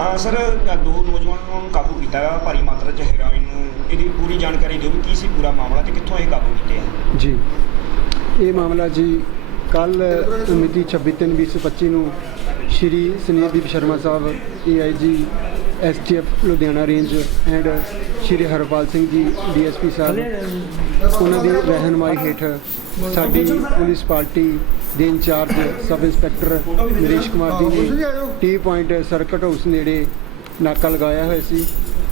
ਹਾਂ ਸਰ ਅ, ਦੋ ਨੌਜਵਾਨਾਂ ਨੂੰ ਕਾਬੂ ਕੀਤਾ ਹੈ ਭਾਰੀ ਮਾਤਰਾ 'ਚ ਹੈਰੋਇਨ ਨੂੰ। ਇਹਦੀ ਪੂਰੀ ਜਾਣਕਾਰੀ ਦਿਓ ਵੀ ਕੀ ਸੀ ਪੂਰਾ ਮਾਮਲਾ ਤੇ ਕਿੱਥੋਂ ਇਹ ਕਾਬੂ ਕੀਤੇ ਆ। ਜੀ। ਇਹ ਮਾਮਲਾ ਜੀ ਕੱਲ ਮਿਤੀ 26/3/2025 ਨੂੰ ਸ਼੍ਰੀ ਸੁਨੀਲਦੀਪ ਸ਼ਰਮਾ ਸਾਹਿਬ AIG STF Ludhiana range and Shri Harpal Singh ji DSP ਸਾਹਿਬ ਉਹਨਾਂ ਦੀ ਰਹਿਨਮਾਈ ਹੇਠ ਸਾਡੀ ਪੁਲਿਸ ਪਾਰਟੀ ਦੇ incharge, sub inspector Naresh Kumar ji ਨੇ ਟੀ ਪੁਆਇੰਟ ਸਰਕਟ ਹਾਊਸ ਨੇੜੇ ਨਾਕਾ ਲਗਾਇਆ ਹੋਇਆ ਸੀ,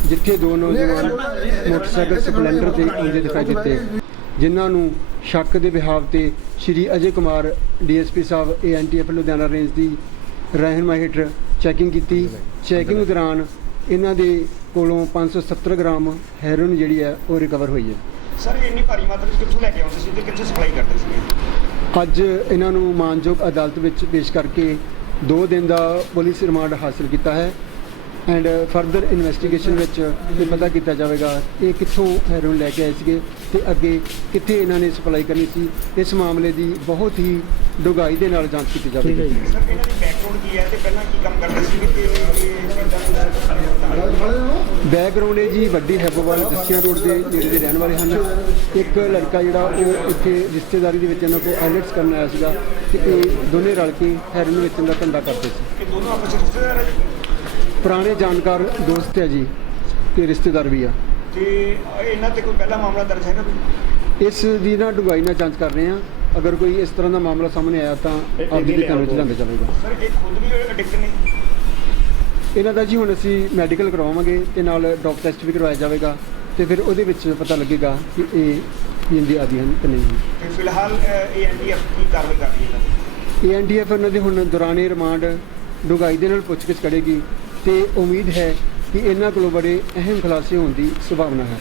ਜਿੱਥੇ ਦੋ ਨੌਜਵਾਨ ਮੋਟਰਸਾਈਕਲ ਸਪਲੈਂਡਰ ਤੇ ਆਉਂਦੇ ਦਿਖਾਈ ਦਿੱਤੇ। ਜਿਨ੍ਹਾਂ ਨੂੰ ਸ਼ੱਕ ਦੇ ਵਿਹਾਵ ਤੇ ਸ਼੍ਰੀ ਅਜੇ ਕੁਮਾਰ ਡੀਐਸਪੀ ਸਾਹਿਬ ਏਐਨਟੀਐਫ ਲੁਧਿਆਣਾ ਰੇਂਜ ਦੀ ਰਹਿਨਮਾਈ ਹੇਠ ਚੈਕਿੰਗ ਕੀਤੀ। ਚੈਕਿੰਗ ਦੌਰਾਨ ਇਹਨਾਂ ਦੇ ਕੋਲੋਂ 570 ਗ੍ਰਾਮ ਹੈਰੋਇਨ ਜਿਹੜੀ ਹੈ ਉਹ ਰਿਕਵਰ ਹੋਈ ਹੈ। ਸਰ ਇੰਨੀ ਭਾਰੀ ਮਾਤਰਾ 'ਚ ਕਿੱਥੋਂ ਲੈ ਕੇ ਆਉਂਦੇ ਸੀ ਤੇ ਕਿੱਥੇ ਸਪਲਾਈ ਕਰਦੇ ਸੀ ਅੱਜ ਇਹਨਾਂ ਨੂੰ ਮਾਨਯੋਗ ਅਦਾਲਤ ਵਿੱਚ ਪੇਸ਼ ਕਰਕੇ 2 ਦਿਨ ਦਾ ਪੁਲਿਸ ਰਿਮਾਂਡ ਹਾਸਲ ਕੀਤਾ ਹੈ। ਐਂਡ ਫਰਦਰ ਇਨਵੈਸਟੀਗੇਸ਼ਨ ਵਿੱਚ ਇਹ ਪਤਾ ਕੀਤਾ ਜਾਵੇਗਾ ਇਹ ਕਿੱਥੋਂ ਹੈਰੋਇਨ ਲੈ ਕੇ ਆਏ ਸੀਗੇ ਤੇ ਅੱਗੇ ਕਿੱਥੇ ਇਹਨਾਂ ਨੇ ਸਪਲਾਈ ਕਰਨੀ ਸੀ। ਇਸ ਮਾਮਲੇ ਦੀ ਬਹੁਤ ਹੀ ਡੂੰਘਾਈ ਦੇ ਨਾਲ ਜਾਂਚ ਕੀਤੀ ਜਾਵੇਗੀ। ਸਰ ਇਹਨਾਂ ਦੀ ਬੈਕਗ੍ਰਾਉਂਡ ਕੀ ਹੈ ਤੇ ਪਹਿਲਾਂ ਕੀ ਕੰਮ ਕਰਦੇ ਸੀ? ਬੈਕਗ੍ਰਾਉਂਡ ਹੈ ਜੀ ਵੱਡੀ ਹੈਬੋਵਾਲ ਜੱਸੀਆਂ ਰੋਡ ਦੇ ਨੇੜੇ ਦੇ ਰਹਿਣ ਵਾਲੇ ਹਨ। ਇੱਕ ਲੜਕਾ ਜਿਹੜਾ ਉਹ ਇੱਥੇ ਰਿਸ਼ਤੇਦਾਰੀ ਦੇ ਵਿੱਚ ਇਹਨਾਂ ਕੋਲ ਆਈਲੈਟਸ ਕਰਨ ਆਇਆ ਸੀਗਾ ਤੇ ਇਹ ਦੋਨੇ ਰਲ ਕੇ ਹੈਰੋਇਨ ਵੇਚਣ ਦਾ ਧੰਦਾ ਕਰਦੇ ਸੀ। ਇਹ ਦੋਨੋਂ ਆਪਸ ਵਿੱਚ ਰਿਸ਼ਤੇਦਾਰ ਹੈ ਜੀ? ਪੁਰਾਣੇ ਜਾਣਕਾਰ ਦੋਸਤ ਹੈ ਜੀ ਤੇ ਰਿਸ਼ਤੇਦਾਰ ਵੀ ਆ। ਤੇ ਇਹਨਾਂ ਤੇ ਕੋਈ ਪਹਿਲਾ ਮਾਮਲਾ ਦਰਜ ਹੈਗਾ ਕੋਈ? ਇਸ ਦੀ ਨਾ ਡੂੰਘਾਈ ਨਾਲ ਜਾਂਚ ਕਰ ਰਹੇ ਆ ਅਗਰ ਕੋਈ ਇਸ ਤਰ੍ਹਾਂ ਦਾ ਮਾਮਲਾ ਸਾਹਮਣੇ ਆਇਆ ਤਾਂ ਅੱਗੇ ਦੇ ਕਾਨੂੰਨ ਵਿੱਚ ਲਿਆਂਦਾ ਜਾਵੇਗਾ। ਸਰ ਇਹ ਖੁਦ ਵੀ ਐਡਿਕਟ ਨੇ? ਇਹਨਾਂ ਦਾ ਜੀ ਹੁਣ ਅਸੀਂ ਮੈਡੀਕਲ ਕਰਵਾਵਾਂਗੇ ਤੇ ਨਾਲ ਡੌਪ ਟੈਸਟ ਵੀ ਕਰਵਾਇਆ ਜਾਵੇਗਾ ਤੇ ਫਿਰ ਉਹਦੇ ਵਿੱਚ ਪਤਾ ਲੱਗੇਗਾ ਕਿ ਇਹ ਦੀ ਆਦੀ ਹਨ ਕਿ ਨਹੀਂ ਤੇ ਫਿਲਹਾਲ ਇਹ ਐਨਡੀਐਫ ਕੀ ਕਾਰਵਾਈ ਕਰ ਰਹੀ ਹੈ? ਏਐਨਡੀਐਫ ਇਹਨਾਂ ਦੇ ਹੁਣ ਦੌਰਾਨੇ ਰਿਮਾਂਡ ਡੂੰਘਾਈ ਦੇ ਨਾਲ ਪੁੱਛਗਿੱਛ ਕਰੇਗੀ ਤੇ ਉਮੀਦ ਹੈ ਕਿ ਇਹਨਾਂ ਕੋਲੋਂ ਬੜੇ ਅਹਿਮ ਖੁਲਾਸੇ ਹੋਣ ਦੀ ਸੰਭਾਵਨਾ ਹੈ